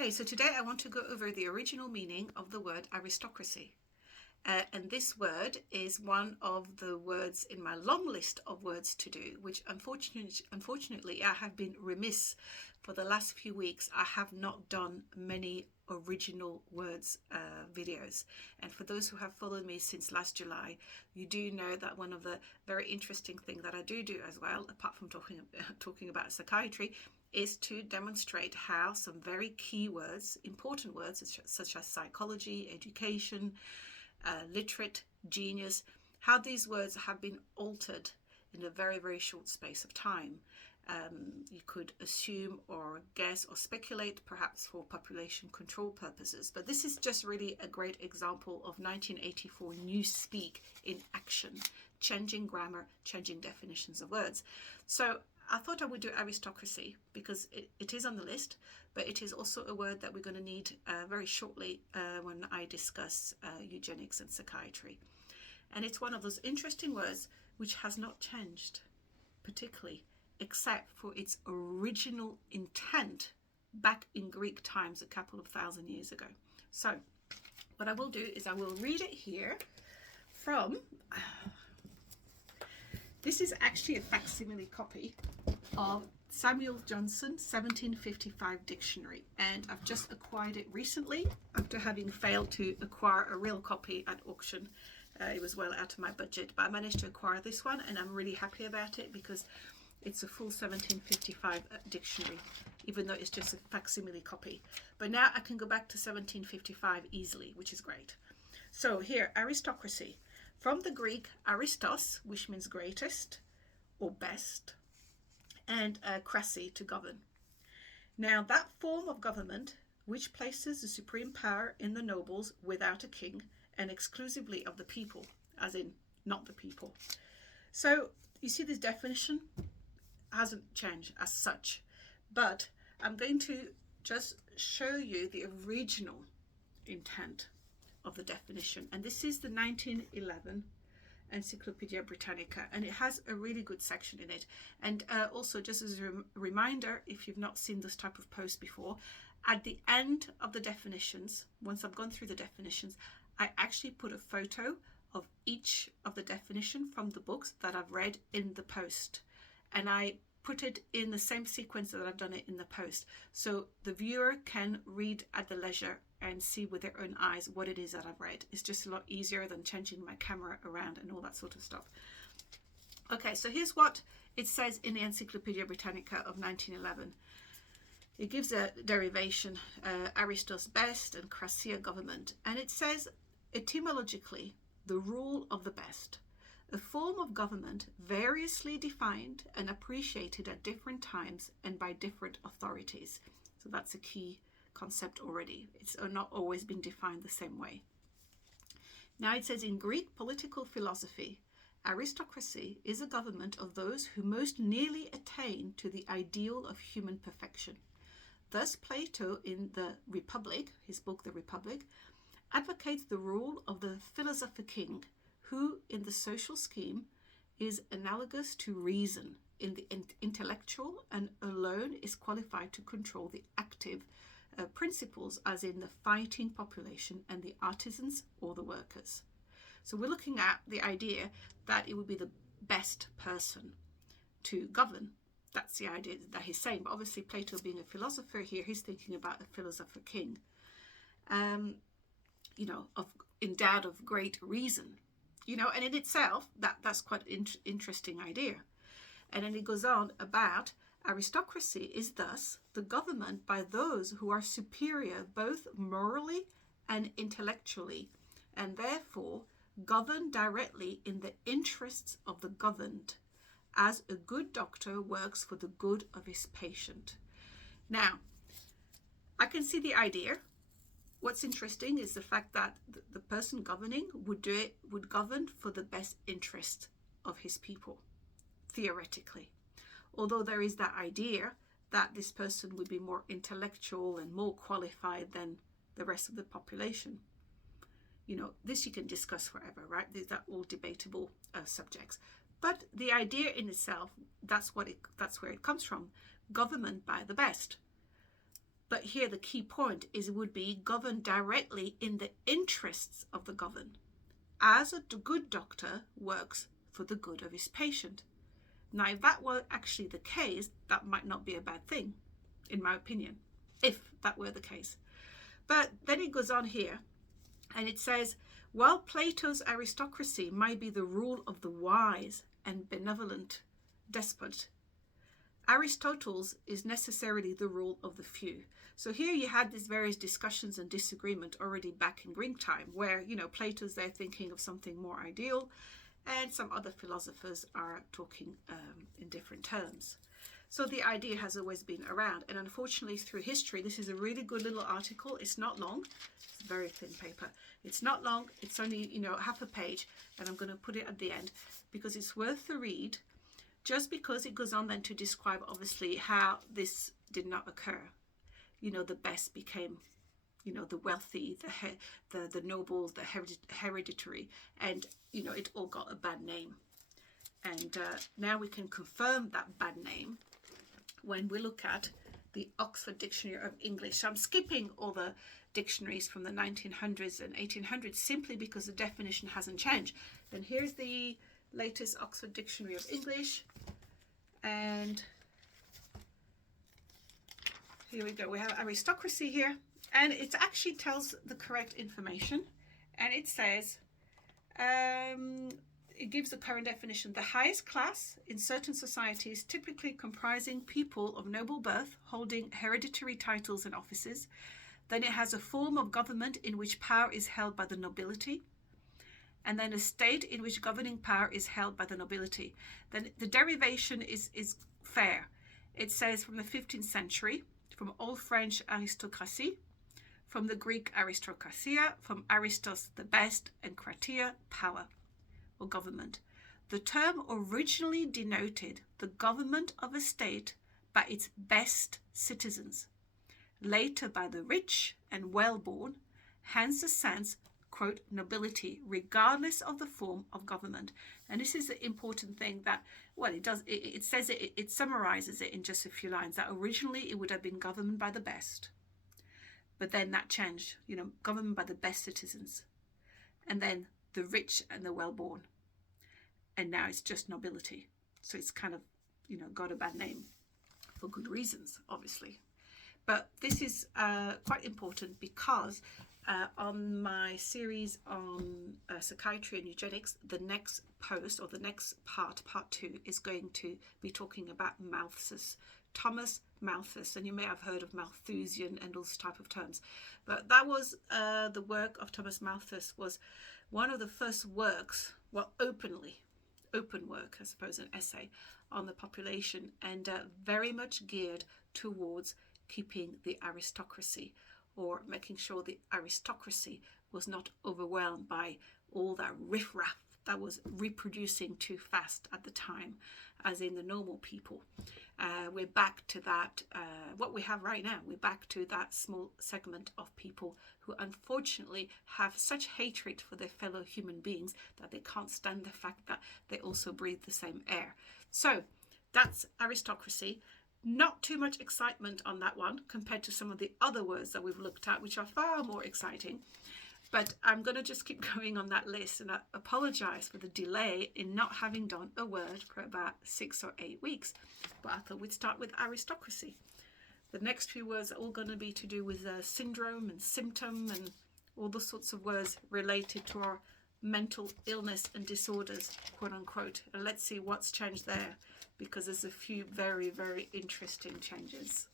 Okay, so today I want to go over the original meaning of the word aristocracy. And this word is one of the words in my long list of words to do, which unfortunately I have been remiss for the last few weeks. I have not done many original words videos. And for those who have followed me since last July, you do know that one of the very interesting things that I do as well, apart from talking about psychiatry, is to demonstrate how some very key words, important words such as psychology, education, literate, genius, how these words have been altered in a very, very short space of time. You could assume or guess or speculate, perhaps for population control purposes. But this is just really a great example of 1984 newspeak in action, changing grammar, changing definitions of words. So I thought I would do aristocracy because it is on the list, but it is also a word that we're going to need very shortly when I discuss eugenics and psychiatry. And it's one of those interesting words which has not changed particularly, except for its original intent back in Greek times a couple of thousand years ago. So what I will do is I will read it here from... This is actually a facsimile copy of Samuel Johnson 1755 dictionary, and I've just acquired it recently after having failed to acquire a real copy at auction. It was well out of my budget, but I managed to acquire this one and I'm really happy about it because it's a full 1755 dictionary, even though it's just a facsimile copy. But now I can go back to 1755 easily, which is great. So here, aristocracy. From the Greek aristos, which means greatest or best, and cracy, to govern. Now that form of government which places the supreme power in the nobles without a king and exclusively of the people, as in not the people. So you see this definition hasn't changed as such, but I'm going to just show you the original intent of the definition, and this is the 1911 Encyclopedia Britannica, and it has a really good section in it. And also, just as a reminder, if you've not seen this type of post before, at the end of the definitions, once I've gone through the definitions, I actually put a photo of each of the definition from the books that I've read in the post, and I put it in the same sequence that I've done it in the post, so the viewer can read at the leisure and see with their own eyes what it is that I've read. It's just a lot easier than changing my camera around and all that sort of stuff. Okay, so here's what it says in the Encyclopedia Britannica of 1911. It gives a derivation, Aristos best and Cracia government, and it says etymologically the rule of the best, a form of government variously defined and appreciated at different times and by different authorities. So that's a key concept already. It's not always been defined the same way. Now it says in Greek political philosophy, aristocracy is a government of those who most nearly attain to the ideal of human perfection. Thus Plato in the Republic, his book The Republic, advocates the rule of the philosopher king, who in the social scheme is analogous to reason in the intellectual and alone is qualified to control the active principles, as in the fighting population and the artisans or the workers. So we're looking at the idea that it would be the best person to govern. That's the idea that he's saying. But obviously Plato being a philosopher here, he's thinking about a philosopher king, endowed of great reason, and in itself that's quite an interesting idea. And then it goes on about aristocracy is thus the government by those who are superior both morally and intellectually, and therefore govern directly in the interests of the governed, as a good doctor works for the good of his patient. Now, I can see the idea. What's interesting is the fact that the person governing would govern for the best interest of his people, theoretically. Although there is that idea that this person would be more intellectual and more qualified than the rest of the population. This you can discuss forever, right? These are all debatable subjects. But the idea in itself, that's where it comes from. Government by the best. But here the key point is it would be govern directly in the interests of the governed, as a good doctor works for the good of his patient. Now, if that were actually the case, that might not be a bad thing, in my opinion, if that were the case. But then it goes on here, and it says, while Plato's aristocracy might be the rule of the wise and benevolent despot, Aristotle's is necessarily the rule of the few. So here you had these various discussions and disagreement already back in Greek time, where, you know, Plato's there thinking of something more ideal, and some other philosophers are talking in different terms. So the idea has always been around, and unfortunately through history, this is a really good little article. It's not long. It's very thin paper. It's not long. It's only, you know, half a page, and I'm going to put it at the end because it's worth the read, just because it goes on then to describe obviously how this did not occur. You know, the best became, you know, the wealthy, the nobles, the hereditary, and, you know, it all got a bad name. And now we can confirm that bad name when we look at the Oxford Dictionary of English. So I'm skipping all the dictionaries from the 1900s and 1800s simply because the definition hasn't changed. Then here's the latest Oxford Dictionary of English, and here we go. We have aristocracy here, and it actually tells the correct information, and it says, it gives the current definition: the highest class in certain societies, typically comprising people of noble birth, holding hereditary titles and offices. Then it has a form of government in which power is held by the nobility, and then a state in which governing power is held by the nobility. Then the derivation is fair. It says from the 15th century, from Old French aristocracy, from the Greek aristokrasia, from Aristos the best, and kratia power or government. The term originally denoted the government of a state by its best citizens, later by the rich and well-born, hence the sense, quote, nobility, regardless of the form of government. And this is the important thing that, well, it does, it says it summarizes it in just a few lines, that originally it would have been governed by the best, but then that changed, you know, governed by the best citizens, and then the rich and the well-born, and now it's just nobility. So it's kind of, you know, got a bad name for good reasons, obviously. But this is quite important because on my series on psychiatry and eugenics, the next post, or the next part 2, is going to be talking about Malthus, Thomas Malthus, and you may have heard of Malthusian and all those type of terms. But that was the work of Thomas Malthus, was one of the first works, well, open work, I suppose, an essay on the population, and very much geared towards keeping the aristocracy, or making sure the aristocracy was not overwhelmed by all that riffraff that was reproducing too fast at the time, as in the normal people. We're back to that, what we have right now. We're back to that small segment of people who unfortunately have such hatred for their fellow human beings that they can't stand the fact that they also breathe the same air. So that's aristocracy. Not too much excitement on that one compared to some of the other words that we've looked at, which are far more exciting. But I'm going to just keep going on that list, and I apologize for the delay in not having done a word for about 6 or 8 weeks. But I thought we'd start with aristocracy. The next few words are all going to be to do with syndrome and symptom and all the sorts of words related to our mental illness and disorders, quote unquote. And let's see what's changed there, because there's a few very, very interesting changes.